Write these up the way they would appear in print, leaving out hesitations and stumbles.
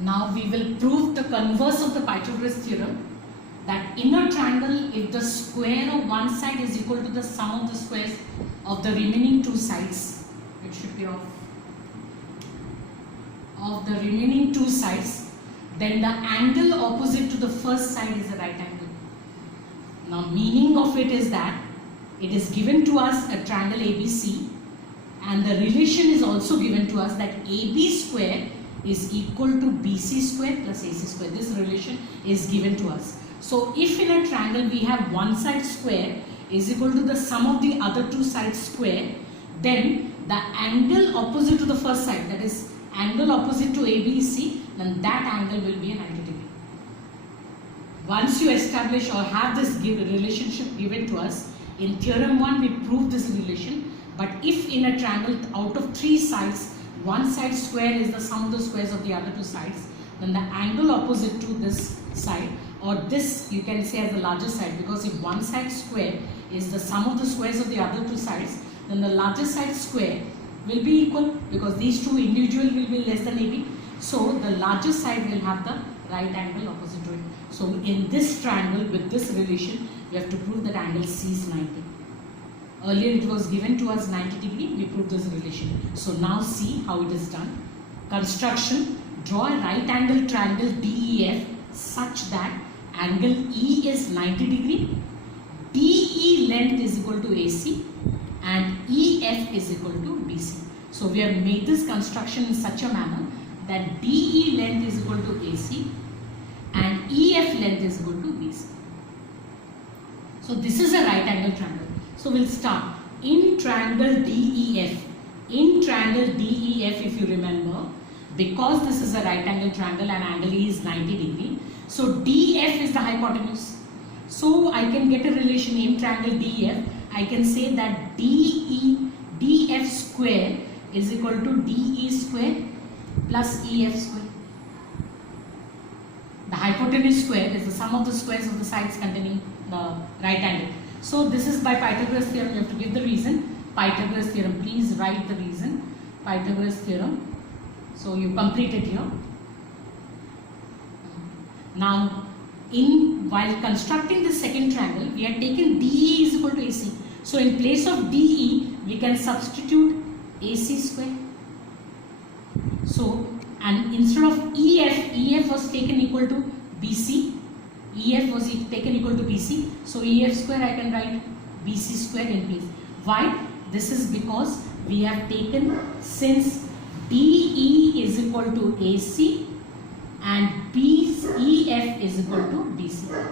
Now we will prove the converse of the Pythagoras theorem, that in a triangle, if the square of one side is equal to the sum of the squares of the remaining two sides, it should be of the remaining two sides, then the angle opposite to the first side is a right angle. Now meaning of it is that it is given to us a triangle ABC, and the relation is also given to us that AB square is equal to BC square plus AC square. This relation is given to us. So if in a triangle we have one side square is equal to the sum of the other two sides square, then the angle opposite to the first side, that is angle opposite to ABC, then that angle will be a 90 degree. Once you establish or have this relationship given to us, in theorem 1 we prove this relation. But if in a triangle out of three sides, one side square is the sum of the squares of the other two sides, then the angle opposite to this side, or this you can say as the larger side, because if one side square is the sum of the squares of the other two sides, then the larger side square will be equal, because these two individual will be less than AB. So the larger side will have the right angle opposite to it. So in this triangle with this relation, we have to prove that angle C is 90. Earlier it was given to us 90 degree, we proved this relation. So now see how it is done. Construction: draw a right angle triangle DEF such that angle E is 90 degree, DE length is equal to AC, and EF is equal to BC. So we have made this construction in such a manner that DE length is equal to AC and EF length is equal to BC. So this is a right angle triangle. So we'll start. In triangle DEF, if you remember, because this is a right angle triangle and angle E is 90 degree, so DF is the hypotenuse. So I can get a relation in triangle DEF. I can say that DF square is equal to DE square plus EF square. The hypotenuse square is the sum of the squares of the sides containing the right angle. So this is by Pythagoras theorem. You have to give the reason. Pythagoras theorem. Please write the reason. Pythagoras theorem. So you complete it here. Now, while constructing the second triangle, we have taken DE is equal to AC. So in place of DE, we can substitute AC square. So, and instead of EF was taken equal to BC. EF was taken equal to BC. So EF square I can write BC square in place. Why? This is because we have taken, since DE is equal to AC and EF is equal to BC.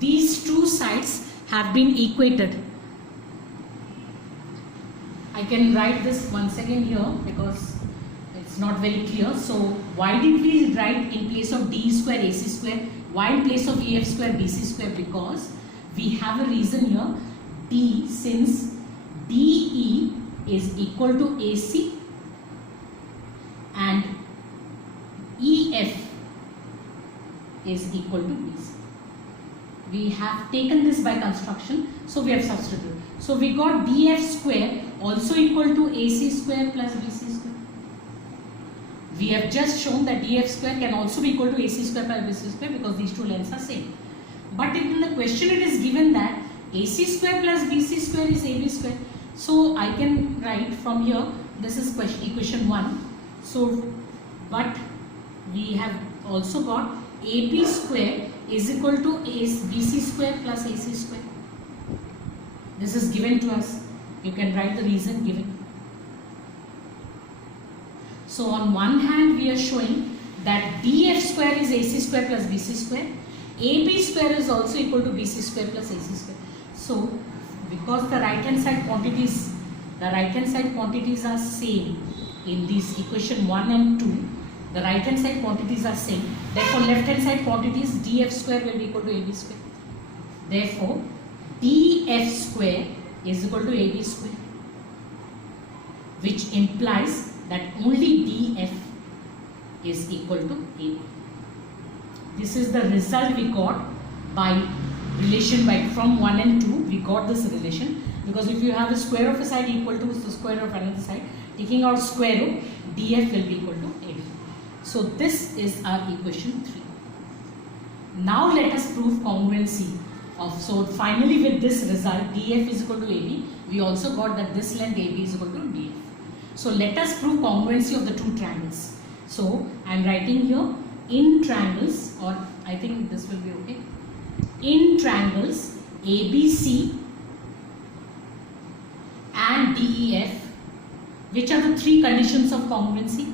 These two sides have been equated. I can write this once again here because it's not very clear. So why did we write in place of DE square AC square? Why in place of EF square BC square? Because we have a reason here. Since DE is equal to AC and EF is equal to BC. We have taken this by construction, so we have substituted. So we got DF square also equal to AC square plus BC square. We have just shown that DF square can also be equal to AC square plus BC square because these two lengths are same. But in the question it is given that AC square plus BC square is AB square. So I can write from here, this is equation 1. So, but we have also got AB square is equal to BC square plus AC square. This is given to us. You can write the reason given. So on one hand we are showing that DF square is AC square plus BC square. AB square is also equal to BC square plus AC square. So because the right hand side quantities are same in these equation 1 and 2. The right hand side quantities are same. Therefore left hand side quantities DF square will be equal to AB square. Therefore DF square is equal to AB square, which implies that only DF is equal to AB. This is the result we got by relation from 1 and 2. We got this relation because if you have a square of a side equal to the square of another side, taking out square root, DF will be equal to AB. So this is our equation 3. Now let us prove congruency of, so finally with this result DF is equal to AB, we also got that this length AB is equal to DF. So let us prove congruency of the two triangles. So I am writing here in triangles, or I think this will be okay. In triangles ABC and DEF, which are the three conditions of congruency?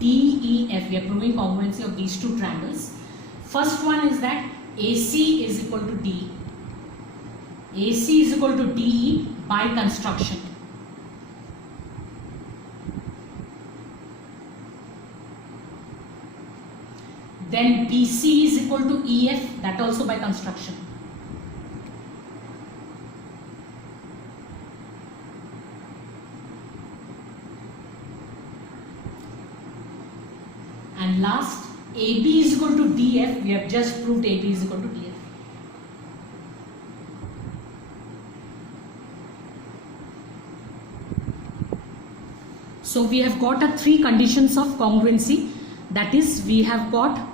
DEF, we are proving congruency of these two triangles. First one is that AC is equal to DE. AC is equal to DE by construction. Then BC is equal to EF, that also by construction. And last, AB is equal to DF, we have just proved AB is equal to DF. So we have got a three conditions of congruency, that is we have got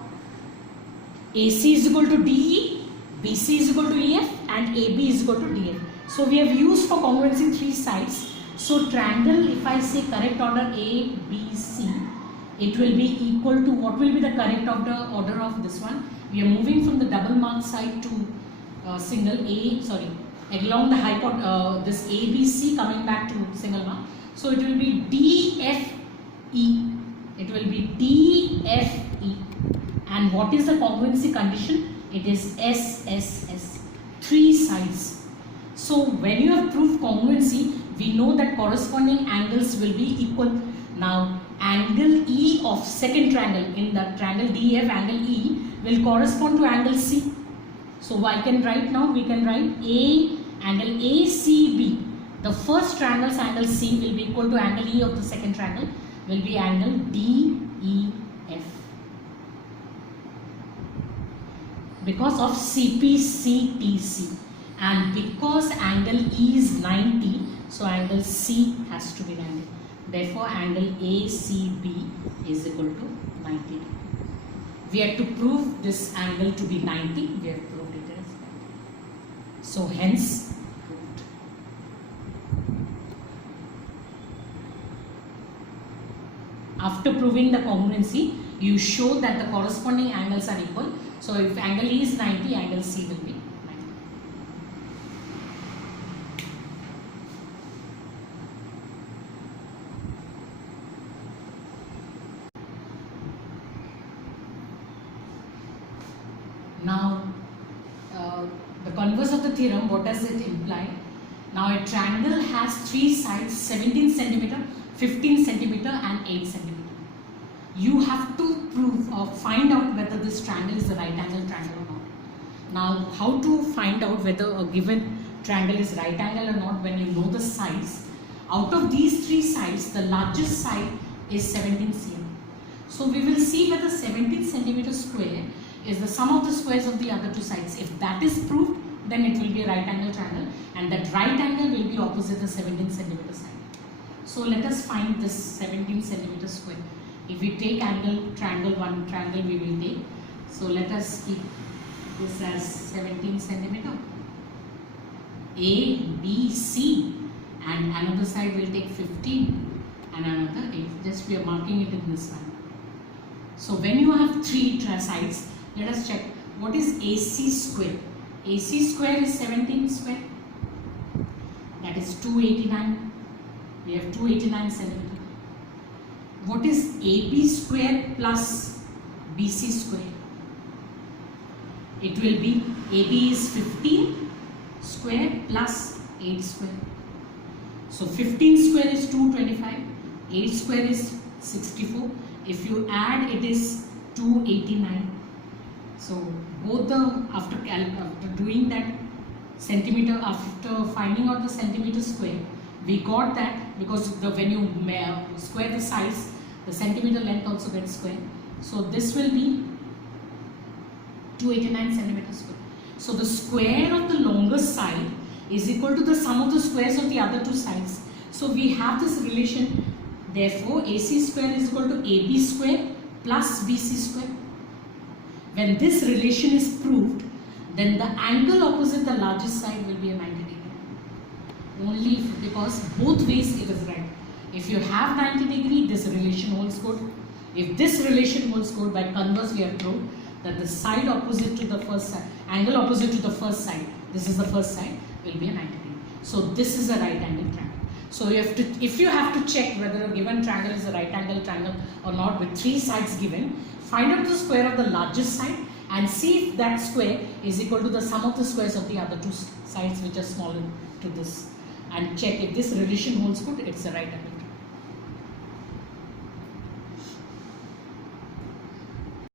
AC is equal to DE, BC is equal to EF and AB is equal to DF. So we have used for congruency three sides. So triangle, if I say correct order A, B, C, it will be equal to, what will be the correct order of this one? We are moving from the double mark side to single A, sorry, along the this ABC coming back to single mark. So it will be DFE. It will be DFE. And what is the congruency condition? It is SSS. Three sides. So when you have proved congruency, we know that corresponding angles will be equal. Now angle E of second triangle, in the triangle DEF, angle E will correspond to angle C. So I can write now, we can write angle ACB. The first triangle's angle C will be equal to angle E of the second triangle, will be angle DEF. Because of CPCTC, and because angle E is 90, so angle C has to be 90. Therefore, angle ACB is equal to 90. We had to prove this angle to be 90. We have proved it as 90. So hence proved. After proving the congruency, you show that the corresponding angles are equal. So if angle E is 90, angle C will be 90. Now, the converse of the theorem, what does it imply? Now a triangle has three sides, 17 centimeter, 15 centimeter and 8 centimeter. You have to prove or find out whether this triangle is a right angle triangle or not. Now how to find out whether a given triangle is right angle or not when you know the sides? Out of these three sides, the largest side is 17 cm. So we will see whether 17 centimeter square is the sum of the squares of the other two sides. If that is proved, then it will be a right angle triangle, and that right angle will be opposite the 17 centimeter side. So let us find this 17 centimeter square. If we take angle, triangle, one triangle we will take. So let us keep this as 17 centimeter. A, B, C, and another side will take 15 and another 8. Just we are marking it in this one. So when you have three sides, let us check what is AC square. AC square is 17 square. That is 289. We have 289 centimeter. What is AB square plus BC square? It will be AB is 15 square plus 8 square. So 15 square is 225, 8 square is 64. If you add, it is 289. So both the, after doing that centimeter, after finding out the centimeter square, we got that because when you square the size, the centimeter length also gets square. So this will be 289 centimeter square. So the square of the longest side is equal to the sum of the squares of the other two sides. So we have this relation. Therefore, AC square is equal to AB square plus BC square. When this relation is proved, then the angle opposite the largest side will be a 90 degree. Only because both ways it is right. If you have 90 degree, this relation holds good. If this relation holds good, by converse we have proved that the side opposite to the first side, angle opposite to the first side, this is the first side, will be a 90 degree. So this is a right angle triangle. So you have to, if you have to check whether a given triangle is a right angle triangle or not with 3 sides given, find out the square of the largest side and see if that square is equal to the sum of the squares of the other 2 sides which are smaller to this, and check if this relation holds good, it's a right angle.